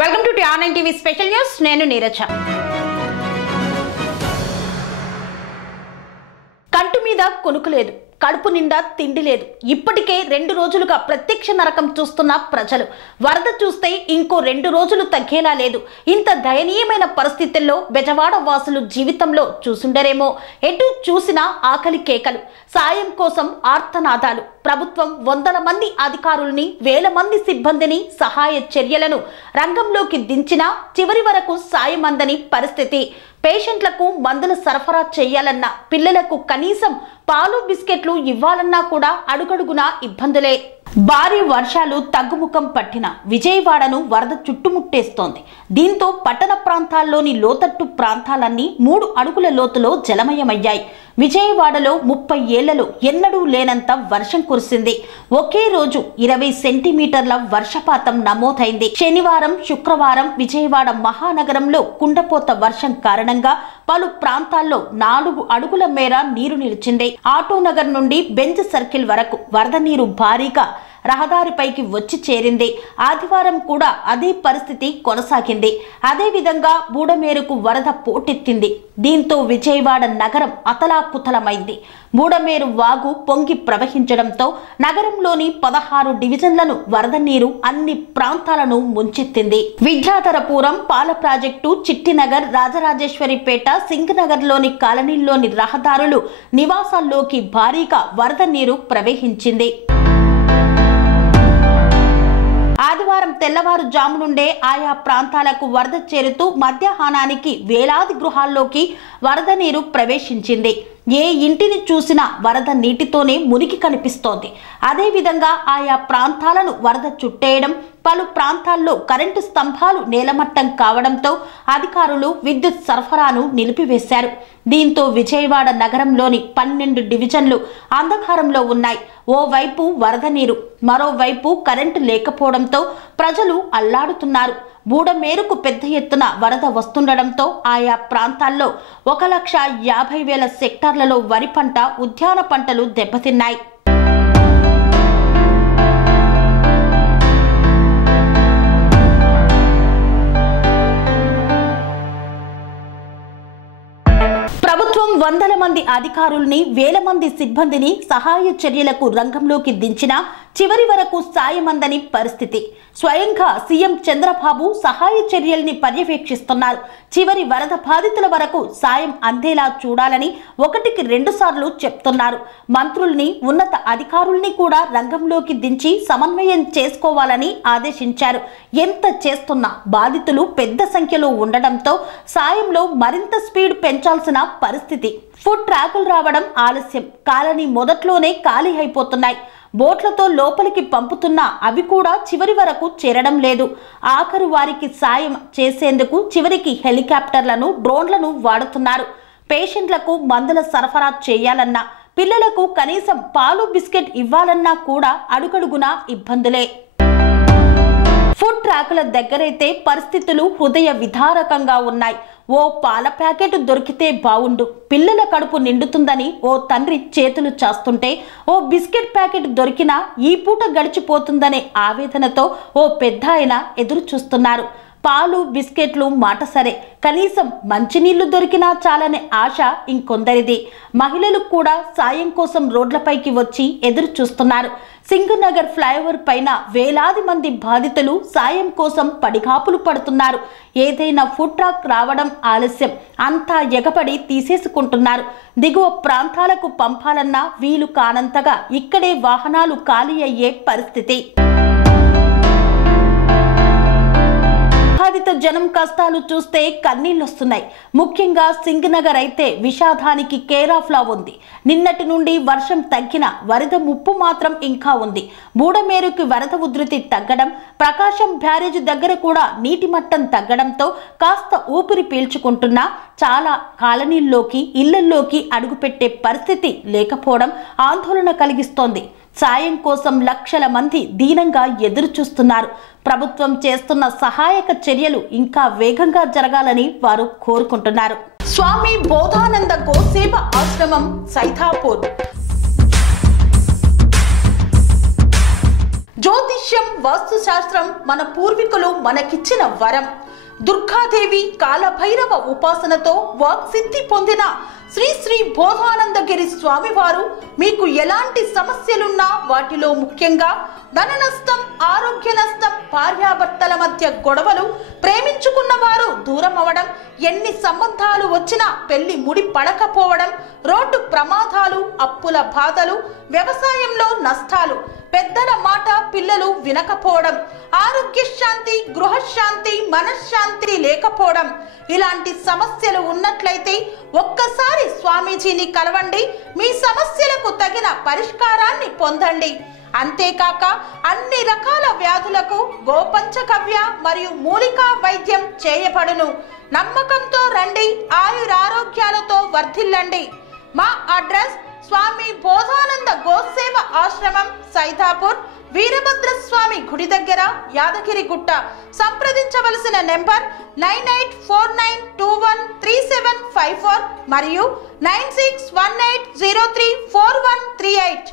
Welcome to టి9 TV special news. నేను నీరజ. కంటి మీద కొనుకు లేదు, కడుపు నిండా తిండి లేదు. ఇప్పటికే 2 రోజులుగా ప్రత్యక్ష నరకం చూస్తున్న ప్రజలు వరద చూస్తే ఇంకో 2 రోజులు తగ్గేలా లేదు. ఇంత దయనీయమైన పరిస్థితుల్లో బెజవాడ వాసులు జీవితంలో చూసుండరేమో. ఎటు చూసినా ఆకలి కేకలు, సాయం కోసం ఆర్తనాదాలు. ప్రభుత్వం వందల మంది అధికారుల్ని, వేల మంది సిబ్బందిని, సహాయ చర్యలను రంగంలోకి దించినా చివరి వరకు సాయం అందని పరిస్థితి. పేషెంట్లకు మందులు సరఫరా చేయాలన్నా, పిల్లలకు కనీసం పాలు బిస్కెట్లు ఇవ్వాలన్నా కూడా అడుగడుగునా ఇబ్బందులే. భారీ వర్షాలు తగ్గుముఖం పట్టిన విజయవాడను వరద చుట్టుముట్టేస్తోంది. దీంతో పట్టణ ప్రాంతాల్లోని లోతట్టు ప్రాంతాలన్నీ 3 అడుగుల లోతులో జలమయమయ్యాయి. విజయవాడలో 30 ఏళ్లలో ఎన్నడూ లేనంత వర్షం కురిసింది. ఒకే రోజు 20 సెంటీమీటర్ల వర్షపాతం నమోదైంది. శనివారం, శుక్రవారం విజయవాడ మహానగరంలో కుండపోత వర్షం కారణంగా పలు ప్రాంతాల్లో 4 అడుగుల మేర నీరు నిలిచింది. ఆటోనగర్ నుండి బెంజ్ సర్కిల్ వరకు వరద నీరు భారీగా రహదారిపైకి వచ్చి చేరింది. ఆదివారం కూడా అదే పరిస్థితి కొనసాగింది. అదేవిధంగా బూడమేరుకు వరద పోటెత్తింది. దీంతో విజయవాడ నగరం అతలాకుతలమైంది. బూడమేరు వాగు పొంగి ప్రవహించడంతో నగరంలోని 16 డివిజన్లను వరద నీరు అన్ని ప్రాంతాలను ముంచెత్తింది. విద్యాధరపురం, పాల ప్రాజెక్టు, చిట్టినగర్, రాజరాజేశ్వరిపేట, సింగనగర్లోని కాలనీల్లోని రహదారులు, నివాసాల్లోకి భారీగా వరద నీరు ప్రవహించింది. ఆదివారం తెల్లవారుజాము నుండే ఆయా ప్రాంతాలకు వరద చేరుతూ మధ్యాహ్నానికి వేలాది గృహాల్లోకి వరద నీరు ప్రవేశించింది. ఏ ఇంటిని చూసినా వరద నీటితోనే మురికి కనిపిస్తోంది. అదేవిధంగా ఆయా ప్రాంతాలను వరద చుట్టేయడం, పలు ప్రాంతాల్లో కరెంటు స్తంభాలు నేలమట్టం కావడంతో అధికారులు విద్యుత్ సరఫరాను నిలిపివేశారు. దీంతో విజయవాడ నగరంలోని 12 డివిజన్లు అంధకారంలో ఉన్నాయి. ఓవైపు వరద నీరు, మరోవైపు కరెంటు లేకపోవడంతో ప్రజలు అల్లాడుతున్నారు. బూడమేరుకు పెద్ద ఎత్తున వరద వస్తుండడంతో ఆయా ప్రాంతాల్లో 1,50,000 సెక్టార్లలో వరి పంట, ఉద్యాన పంటలు దెబ్బతిన్నాయి. ప్రభుత్వం వందల మంది అధికారుల్ని, వేల మంది సిబ్బందిని సహాయ చర్యలకు రంగంలోకి దించినా చివరి వరకు సాయం అందని పరిస్థితి. స్వయంగా సీఎం చంద్రబాబు సహాయ చర్యల్ని పర్యవేక్షిస్తున్నారు. చివరి వరద బాధితుల వరకు సాయం అందేలా చూడాలని 1కి 2 సార్లు చెప్తున్నారు. మంత్రుల్ని, ఉన్నత అధికారుల్ని కూడా రంగంలోకి దించి సమన్వయం చేసుకోవాలని ఆదేశించారు. ఎంత చేస్తున్నా బాధితులు పెద్ద సంఖ్యలో ఉండడంతో సాయంలో మరింత స్పీడ్ పెంచాల్సిన పరిస్థితి. ఫుడ్ ట్రాకులు రావడం ఆలస్యం, కాలనీ మొదట్లోనే ఖాళీ అయిపోతున్నాయి. బోట్లతో లోపలికి పంపుతున్నా అవి కూడా చివరి వరకు చేరడం లేదు. ఆఖరు వారికి సాయం చేసేందుకు చివరికి హెలికాప్టర్లను, డ్రోన్లను వాడుతున్నారు. పేషెంట్లకు మందుల సరఫరా చేయాలన్నా, పిల్లలకు కనీసం పాలు బిస్కెట్ ఇవ్వాలన్నా కూడా అడుగడుగునా ఇబ్బందులే. ఫుడ్ ట్రాకుల దగ్గరైతే పరిస్థితులు హృదయ విదారకంగా ఉన్నాయి. ఓ పాల ప్యాకెట్ దొరికితే బావుండు, పిల్లల కడుపు నిండుతుందని ఓ తండ్రి చేతులు చాస్తుంటే, ఓ బిస్కెట్ ప్యాకెట్ దొరికినా ఈ పూట గడిచిపోతుందనే ఆవేదనతో ఓ పెద్ద ఆయన ఎదురు చూస్తున్నారు. పాలు, బిస్కెట్లు మాట సరే, కనీసం మంచినీళ్లు దొరికినా చాలనే ఆశ ఇంకొందరిది. మహిళలు కూడా సాయం కోసం రోడ్లపైకి వచ్చి ఎదురు చూస్తున్నారు. సింగనగర్ ఫ్లైఓవర్ పైన వేలాది మంది బాధితులు సాయం కోసం పడిగాపులు పడుతున్నారు. ఏదైనా ఫుడ్ ట్రాక్ రావడం ఆలస్యం, అంతా ఎగపడి తీసేసుకుంటున్నారు. దిగువ ప్రాంతాలకు పంపాలన్నా వీలు కానంతగా ఇక్కడే వాహనాలు ఖాళీ అయ్యే పరిస్థితి. బాధిత జనం కష్టాలు చూస్తే కన్నీళ్లొస్తున్నాయి. ముఖ్యంగా సింగనగర్ అయితే విషాదానికి కేర్ ఆఫ్ లా ఉంది. నిన్నటి నుండి వర్షం తగ్గిన వరద ముప్పు మాత్రం ఇంకా ఉంది. బూడమేరుకి వరద ఉధృతి తగ్గడం, ప్రకాశం బ్యారేజ్ దగ్గర కూడా నీటి మట్టం తగ్గడంతో కాస్త ఊపిరి పీల్చుకుంటున్నా చాలా కాలనీల్లోకి, ఇళ్లల్లోకి అడుగుపెట్టే పరిస్థితి లేకపోవడం ఆందోళన కలిగిస్తోంది. సాయం కోసం లక్షల మంది దీనంగా ఎదురు చూస్తున్నారు. ప్రభుత్వం చేస్తున్న సహాయక చర్యలు ఇంకా వేగంగా జరగాలని వారు కోరుకుంటున్నారు. స్వామి బోధానంద గోసేవ ఆశ్రమం, సైతాపూర్. జ్యోతిష్యం, వాస్తు శాస్త్రం మన పూర్వీకులు మనకిచ్చిన వరం. దుర్గాదేవి, కాలభైరవ ఉపాసనతో వాక్సిద్ధి పొందిన శ్రీ శ్రీ బోధానందగిరి స్వామివారు మీకు ఎలాంటి సమస్యలున్నా, వాటిలో ముఖ్యంగా ధన నష్టం, ఆరోగ్య నష్టం, భార్యాభర్తల మధ్య గొడవలు, ప్రేమించుకున్న వారు దూరం అవడం, ఎన్ని సంబంధాలు వచ్చినా పెళ్లి ముడి పడకపోవడం, రోడ్డు ప్రమాదాలు, అప్పుల బాధలు, వ్యవసాయంలో నష్టాలు, పెద్దల మాట పిల్లలు వినకపోవడం, ఆరోగ్య శాంతి, గృహశాంతి, మనశ్శాంతి లేకపోవడం, ఇలాంటి సమస్యలు ఉన్నట్లయితే ఒక్కసారి స్వామీజీని కలవండి. మీ సమస్యలకు తగిన పరిష్కారాన్ని పొందండి. అంతేకాక అన్ని రకాల వ్యాధులకు గోపంచకవ్య మరియు మూలికా వైద్యం చేయబడును. నమ్మకంతో రండి, ఆయురారోగ్యాలతో వర్ధిల్లండి. మా అడ్రస్ స్వామి బోధానంద గోసేవ ఆశ్రమం, సైదాపూర్, వీరభద్రస్వామి గుడి దగ్గర, యాదగిరిగుట్ట. సంప్రదించవలసిన నెంబర్ 9849213754 మరియు 9618034138.